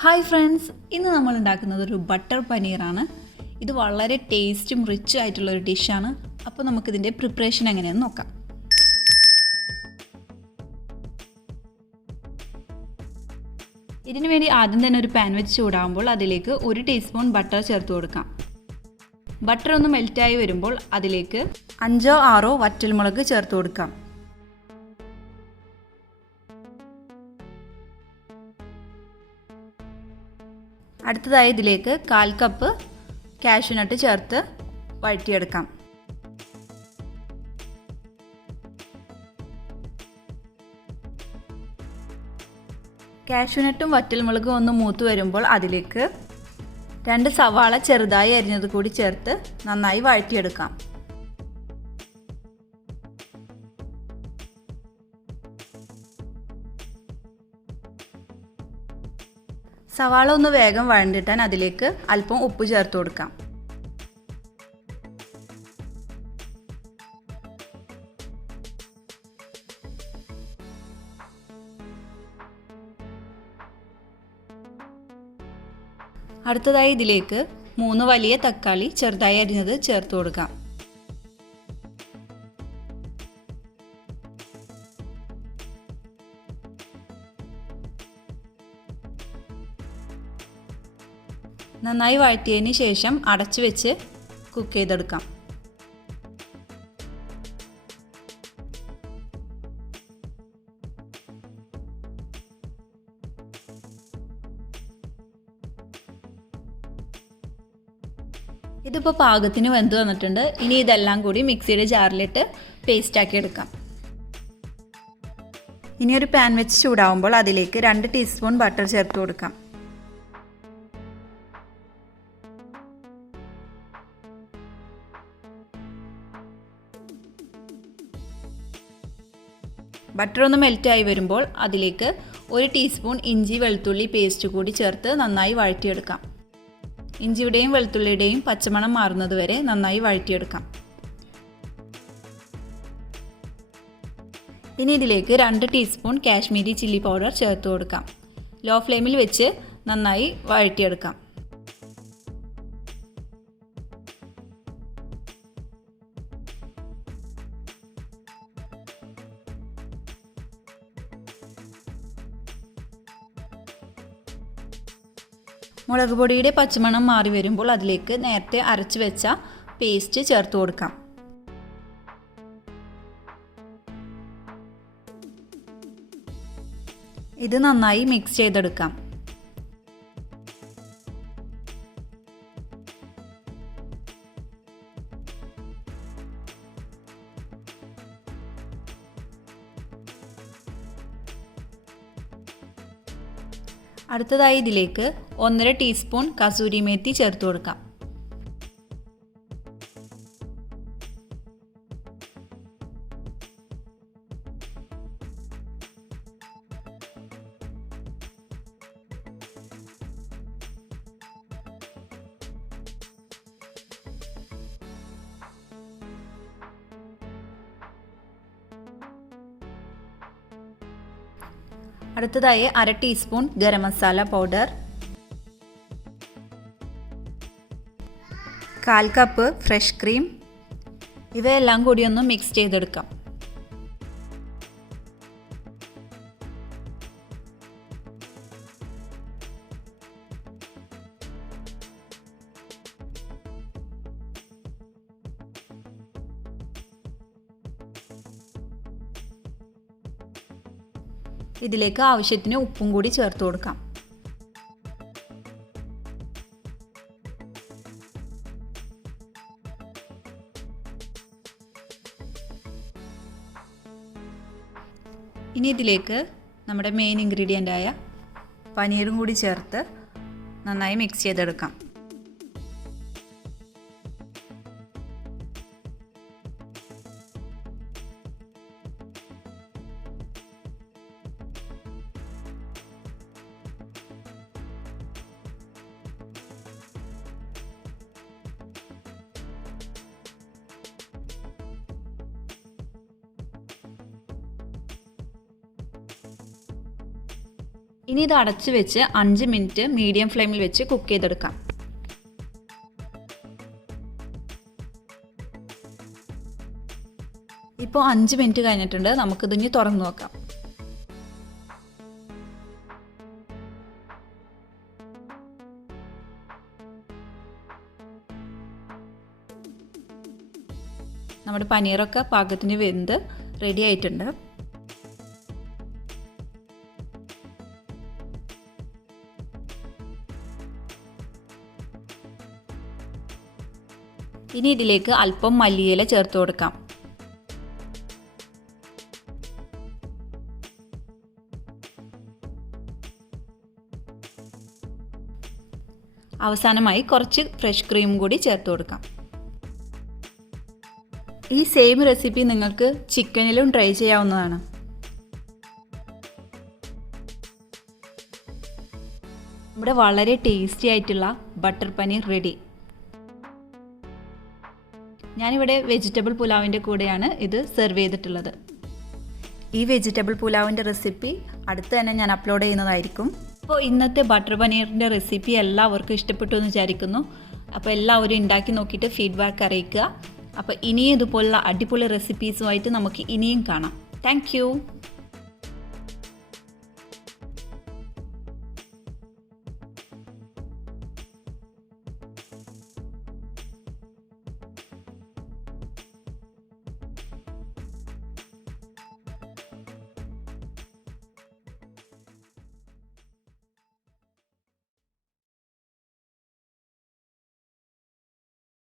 Hi friends, ഇന്ന് നമ്മൾ ഉണ്ടാക്കുന്നത് ഒരു ബട്ടർ പനീറാണ്. ഇത് വളരെ ടേസ്റ്റും റിച്ചും ആയിട്ടുള്ളൊരു ഡിഷാണ്. അപ്പോൾ നമുക്കിതിൻ്റെ പ്രിപ്പറേഷൻ എങ്ങനെയെന്ന് നോക്കാം. ഇതിനു വേണ്ടി ആദ്യം തന്നെ ഒരു പാൻ വെച്ച് ചൂടാകുമ്പോൾ അതിലേക്ക് 1 ടീസ്പൂൺ ബട്ടർ ചേർത്ത് കൊടുക്കാം. ബട്ടർ ഒന്ന് മെൽറ്റായി വരുമ്പോൾ അതിലേക്ക് 5-6 വറ്റൽമുളക് ചേർത്ത് കൊടുക്കാം. അടുത്തതായി ഇതിലേക്ക് 1/4 കപ്പ് കാഷ്യൂനട്ട് ചേർത്ത് വഴറ്റിയെടുക്കാം. കാഷ്യൂനട്ടും വറ്റൽമുളകും ഒന്ന് മൂത്ത് വരുമ്പോൾ അതിലേക്ക് 2 സവാള ചെറുതായി അരിഞ്ഞത് കൂടി ചേർത്ത് നന്നായി വഴറ്റിയെടുക്കാം. സവാള ഒന്ന് വേഗം വഴണ്ടിട്ടാൻ അതിലേക്ക് അല്പം ഉപ്പ് ചേർത്ത് കൊടുക്കാം. അടുത്തതായി ഇതിലേക്ക് 3 വലിയ തക്കാളി ചെറുതായി അരിഞ്ഞത് ചേർത്ത് കൊടുക്കാം. നന്നായി വഴറ്റിയതിന് ശേഷം അടച്ചു വെച്ച് കുക്ക് ചെയ്തെടുക്കാം. ഇതിപ്പോൾ പാകത്തിന് വെന്ത് വന്നിട്ടുണ്ട്. ഇനി ഇതെല്ലാം കൂടി മിക്സിയുടെ ജാറിലിട്ട് പേസ്റ്റാക്കി എടുക്കാം. ഇനി ഒരു പാൻ വെച്ച് ചൂടാവുമ്പോൾ അതിലേക്ക് 2 ടീസ്പൂൺ ബട്ടർ ചേർത്ത് കൊടുക്കാം. ബട്ടർ ഒന്ന് മെൽറ്റായി വരുമ്പോൾ അതിലേക്ക് 1 ടീസ്പൂൺ ഇഞ്ചി വെളുത്തുള്ളി പേസ്റ്റ് കൂടി ചേർത്ത് നന്നായി വഴറ്റിയെടുക്കാം. ഇഞ്ചിയുടെയും വെളുത്തുള്ളിയുടെയും പച്ചമണം മാറുന്നത് വരെ നന്നായി വഴറ്റിയെടുക്കാം. ഇനി ഇതിലേക്ക് 2 ടീസ്പൂൺ കാശ്മീരി ചില്ലി പൗഡർ ചേർത്ത് കൊടുക്കാം. ലോ ഫ്ലെയിമിൽ വെച്ച് നന്നായി വഴറ്റിയെടുക്കാം. മുളക് പൊടിയുടെ പച്ചമണം മാറി വരുമ്പോൾ അതിലേക്ക് നേരത്തെ അരച്ച് വെച്ച പേസ്റ്റ് ചേർത്ത് കൊടുക്കാം. ഇത് നന്നായി മിക്സ് ചെയ്തെടുക്കാം. അടുത്തതായി ഇതിലേക്ക് 1.5 ടീസ്പൂൺ കസൂരി മേത്തി ചേർത്ത് കൊടുക്കാം. അടുത്തതായി 1/2 teaspoon garam masala powder, 1/4 cup fresh cream, ഇവയെല്ലാം കൂടി ഒന്ന് മിക്സ് ചെയ്തെടുക്കാം. ഇതിലേക്ക് ആവശ്യത്തിന് ഉപ്പും കൂടി ചേർത്ത് കൊടുക്കാം. ഇനി ഇതിലേക്ക് നമ്മുടെ മെയിൻ ഇൻഗ്രീഡിയൻ്റ് ആയ പനീറും കൂടി ചേർത്ത് നന്നായി മിക്സ് ചെയ്തെടുക്കാം. ഇനി ഇത് അടച്ച് വെച്ച് 5 മിനിറ്റ് മീഡിയം ഫ്ലെയിമിൽ വെച്ച് കുക്ക് ചെയ്തെടുക്കാം. ഇപ്പോൾ 5 മിനിറ്റ് കഴിഞ്ഞിട്ടുണ്ട്. നമുക്കിതിനി തുറന്നു നോക്കാം. നമ്മുടെ പനീറൊക്കെ പാകത്തിന് വെന്ത് റെഡി ആയിട്ടുണ്ട്. ഇനി ഇതിലേക്ക് അല്പം മല്ലിയില ചേർത്ത് കൊടുക്കാം. അവസാനമായി കുറച്ച് ഫ്രഷ് ക്രീം കൂടി ചേർത്ത് കൊടുക്കാം. ഈ സെയിം റെസിപ്പി നിങ്ങൾക്ക് ചിക്കനിലും ട്രൈ ചെയ്യാവുന്നതാണ്. ഇവിടെ വളരെ ടേസ്റ്റി ആയിട്ടുള്ള ബട്ടർ പനീർ റെഡി. ഞാനിവിടെ വെജിറ്റബിൾ പുലാവിൻ്റെ കൂടെയാണ് ഇത് സെർവ് ചെയ്തിട്ടുള്ളത്. ഈ വെജിറ്റബിൾ പുലാവിൻ്റെ റെസിപ്പി അടുത്ത് തന്നെ ഞാൻ അപ്ലോഡ് ചെയ്യുന്നതായിരിക്കും. അപ്പോൾ ഇന്നത്തെ ബട്ടർ പനീറിൻ്റെ റെസിപ്പി എല്ലാവർക്കും ഇഷ്ടപ്പെട്ടു എന്ന് വിചാരിക്കുന്നു. അപ്പോൾ എല്ലാവരും ഉണ്ടാക്കി നോക്കിയിട്ട് ഫീഡ്ബാക്ക് അറിയിക്കുക. അപ്പോൾ ഇനിയും ഇതുപോലുള്ള അടിപൊളി റെസിപ്പീസുമായിട്ട് നമുക്ക് ഇനിയും കാണാം. താങ്ക്